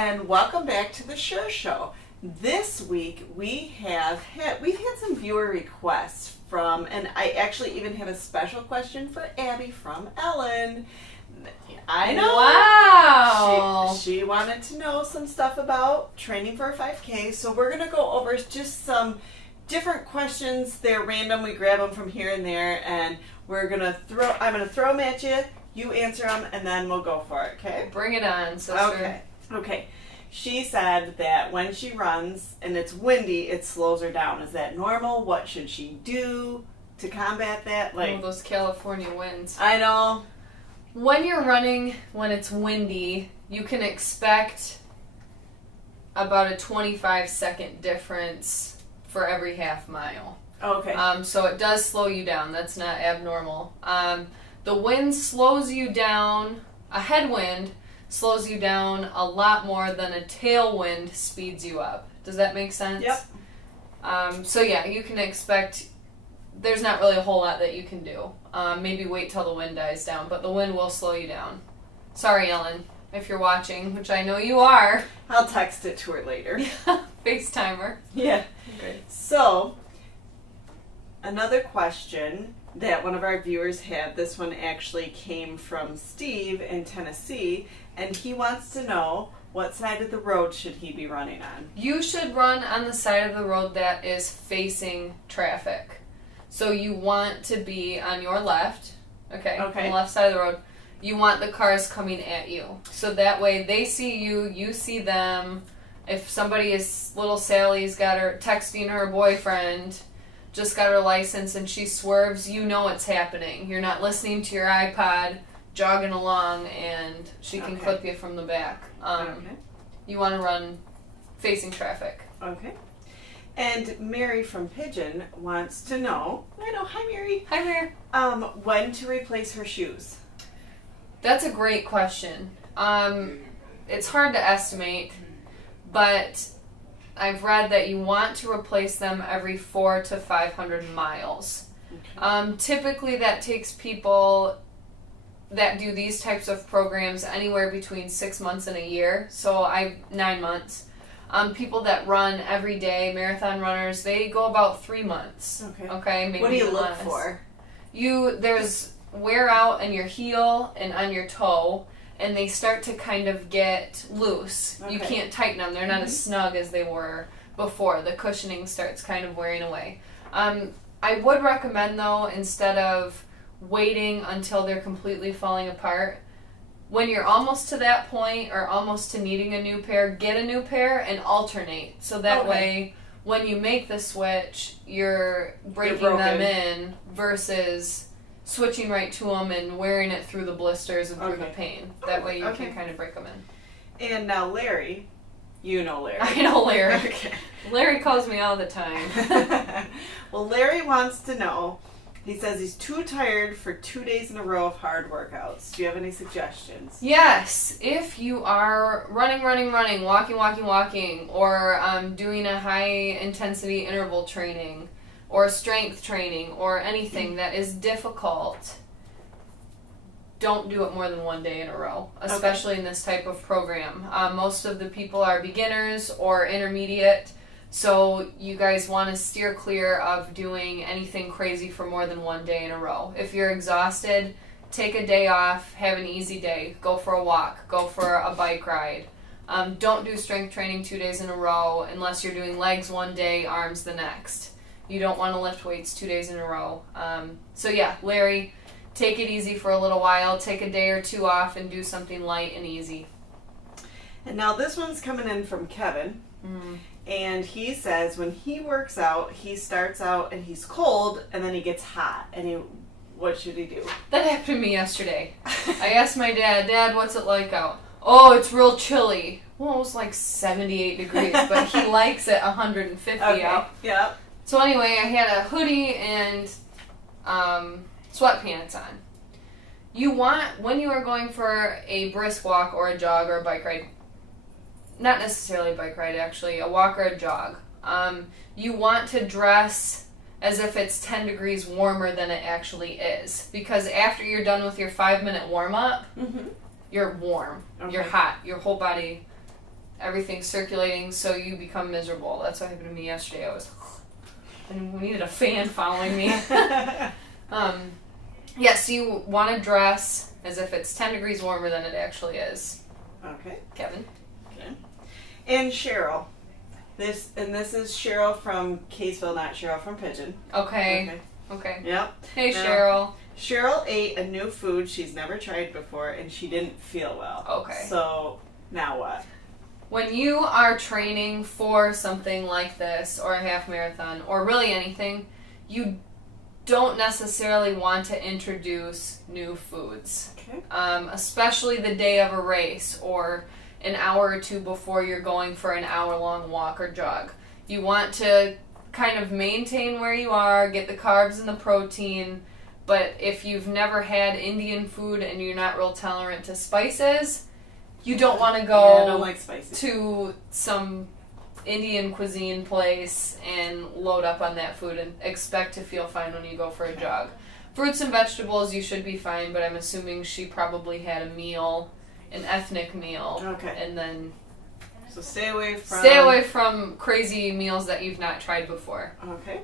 and welcome back to the Scheurer Show. This week we've had some viewer requests from, and I actually even have a special question for Abby from Ellen. I know. Wow. She wanted to know some stuff about training for a 5K, so we're going to go over just some different questions. They're random. We grab them from here and there, and I'm going to throw them at you. You answer them, and then we'll go for it, okay? Bring it on, sister. Okay. She said that when she runs and it's windy, it slows her down. Is that normal? What should she do to combat that? Like those California winds. I know. When you're running, when it's windy, you can expect about a 25-second difference for every half mile. Okay. So it does slow you down. That's not abnormal. The wind slows you down. A headwind slows you down a lot more than a tailwind speeds you up. Does that make sense? Yep. So yeah, you can expect, there's not really a whole lot that you can do. Maybe wait till the wind dies down, but the wind will slow you down. Sorry, Ellen, if you're watching, which I know you are. I'll text it to her later. FaceTimer. Yeah. Okay. So, another question that one of our viewers had, this one actually came from Steve in Tennessee, and he wants to know what side of the road should he be running on? You should run on the side of the road that is facing traffic. So you want to be on your left, on the left side of the road. You want the cars coming at you. So that way they see you, you see them. If somebody is, little Sally's got her texting her boyfriend, just got her license, and she swerves, you know it's happening. You're not listening to your iPod, jogging along, and she can clip you from the back. You want to run facing traffic. Okay. And Mary from Pigeon wants to know, hi Mary. Hi Mary. When to replace her shoes. That's a great question. It's hard to estimate, but I've read that you want to replace them every 400 to 500 miles. Okay. Typically that takes people that do these types of programs anywhere between 6 months and a year. So 9 months. People that run every day, marathon runners, they go about 3 months. Okay. Maybe what do you look less. for? There's wear out in your heel and on your toe, and they start to kind of get loose. Okay. You can't tighten them. They're not as snug as they were before. The cushioning starts kind of wearing away. I would recommend, though, instead of waiting until they're completely falling apart, when you're almost to that point or almost to needing a new pair, get a new pair and alternate. So that way, when you make the switch, you're breaking them in versus switching right to them and wearing it through the blisters and through the pain. That way you can kind of break them in. And now Larry, you know Larry. I know Larry. Okay. Larry calls me all the time. Well, Larry wants to know, he says he's too tired for 2 days in a row of hard workouts. Do you have any suggestions? Yes. If you are running, walking, or doing a high-intensity interval training, or strength training, or anything that is difficult, don't do it more than 1 day in a row, especially in this type of program. Most of the people are beginners or intermediate, so you guys want to steer clear of doing anything crazy for more than 1 day in a row. If you're exhausted, take a day off, have an easy day, go for a walk, go for a bike ride. Don't do strength training 2 days in a row unless you're doing legs 1 day, arms the next. You don't want to lift weights 2 days in a row. So yeah, Larry, take it easy for a little while. Take a day or two off and do something light and easy. And now this one's coming in from Kevin. And he says when he works out, he starts out and he's cold and then he gets hot. And what should he do? That happened to me yesterday. I asked my Dad, what's it like out? Oh, it's real chilly. Well, it was like 78 degrees, but he likes it 150 out. Yeah. So anyway, I had a hoodie and sweatpants on. You want, when you are going for a brisk walk or a jog or a bike ride, not necessarily a bike ride actually, a walk or a jog, you want to dress as if it's 10 degrees warmer than it actually is. Because after you're done with your 5-minute warm-up, you're warm, you're hot, your whole body everything circulating so you become miserable. That's what happened to me yesterday. And we needed a fan following me. Yes, you want to dress as if it's 10 degrees warmer than it actually is. Okay. Kevin. Okay. And Cheryl. This is Cheryl from Kaysville, not Cheryl from Pigeon. Okay. Yep. Hey, now, Cheryl. Cheryl ate a new food she's never tried before, and she didn't feel well. Okay. So, now what? When you are training for something like this, or a half marathon, or really anything, you don't necessarily want to introduce new foods. Okay. Especially the day of a race, or an hour or two before you're going for an hour-long walk or jog. You want to kind of maintain where you are, get the carbs and the protein, but if you've never had Indian food and you're not real tolerant to spices, you don't want to go I don't like spicy. to some Indian cuisine place and load up on that food and expect to feel fine when you go for a jog. Fruits and vegetables, you should be fine, but I'm assuming she probably had a meal, an ethnic meal, Okay. and then So stay away from crazy meals that you've not tried before. Okay.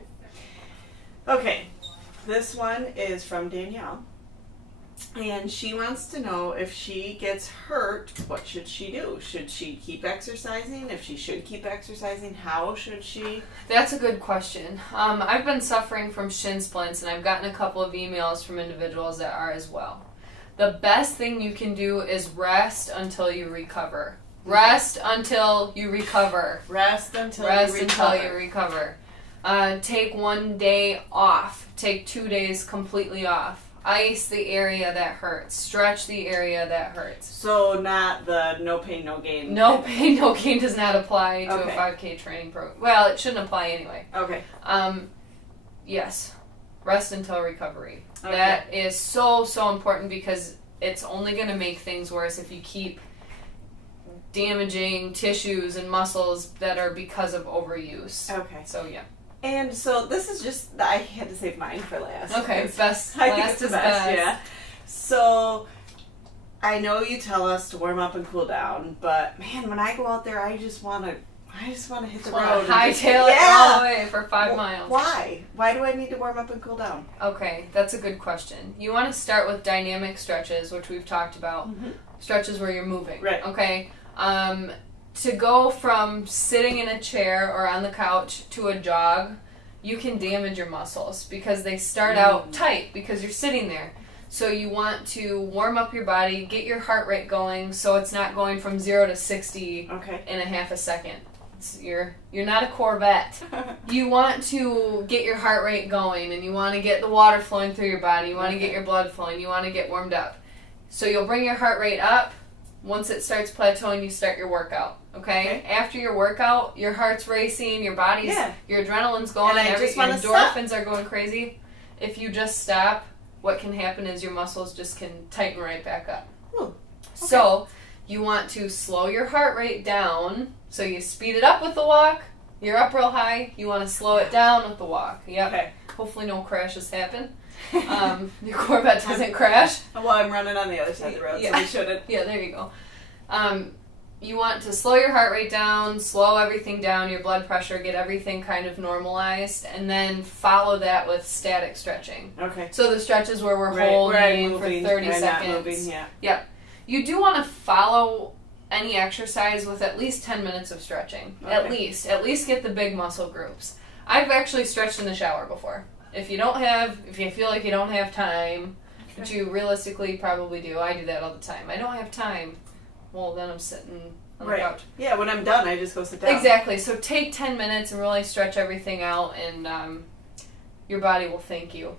Okay. This one is from Danielle. And she wants to know, if she gets hurt, what should she do? Should she keep exercising? If she should keep exercising, how should she? That's a good question. I've been suffering from shin splints, and I've gotten a couple of emails from individuals that are as well. The best thing you can do is rest until you recover. Rest until you recover. Rest until you recover. Take 1 day off. Take 2 days completely off. Ice the area that hurts. Stretch the area that hurts. So not the no pain, no gain. No pain, no gain does not apply to Okay. a 5K training program. Well, it shouldn't apply anyway. Okay. Yes. Rest until recovery. Okay. That is so, so important, because it's only going to make things worse if you keep damaging tissues and muscles that are because of overuse. Okay. So, yeah. And so this is just, I had to save mine for last. Okay, best. I think Last it's the is best, best. yeah. So I know you tell us to warm up and cool down, but man, when I go out there, I just want to hit the road. Hightail it all the way for 5 miles. Why? Why do I need to warm up and cool down? Okay, that's a good question. You want to start with dynamic stretches, which we've talked about. Mm-hmm. Stretches where you're moving. Right. Okay. To go from sitting in a chair or on the couch to a jog, you can damage your muscles because they start out tight because you're sitting there. So you want to warm up your body, get your heart rate going so it's not going from 0 to 60 in a half a second. You're not a Corvette. You want to get your heart rate going, and you want to get the water flowing through your body. You want to get your blood flowing. You want to get warmed up. So you'll bring your heart rate up. Once it starts plateauing, you start your workout. Okay? After your workout, your heart's racing, your body's, your adrenaline's going, and your endorphins are going crazy. If you just stop, what can happen is your muscles just can tighten right back up. So you want to slow your heart rate down. So you speed it up with the walk. You're up real high. You want to slow it down with the walk. Yep. Okay. Hopefully no crashes happen. Your Corvette doesn't crash. Well, I'm running on the other side of the road, so we shouldn't. Yeah, there you go. You want to slow your heart rate down, slow everything down, your blood pressure, get everything kind of normalized, and then follow that with static stretching. Okay. So the stretches where we're holding for 30 seconds. Not moving, yeah. Yep. You do want to follow any exercise with at least 10 minutes of stretching. Okay. At least get the big muscle groups. I've actually stretched in the shower before. If you feel like you don't have time, which you realistically probably do. I do that all the time. I don't have time. Well, then I'm sitting on the couch. Yeah, when I'm done, I just go sit down. Exactly. So take 10 minutes and really stretch everything out, and your body will thank you.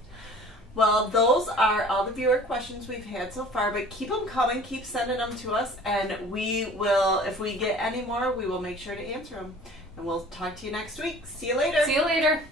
Well, those are all the viewer questions we've had so far, but keep them coming, keep sending them to us, and we will, if we get any more, we will make sure to answer them. And we'll talk to you next week. See you later. See you later.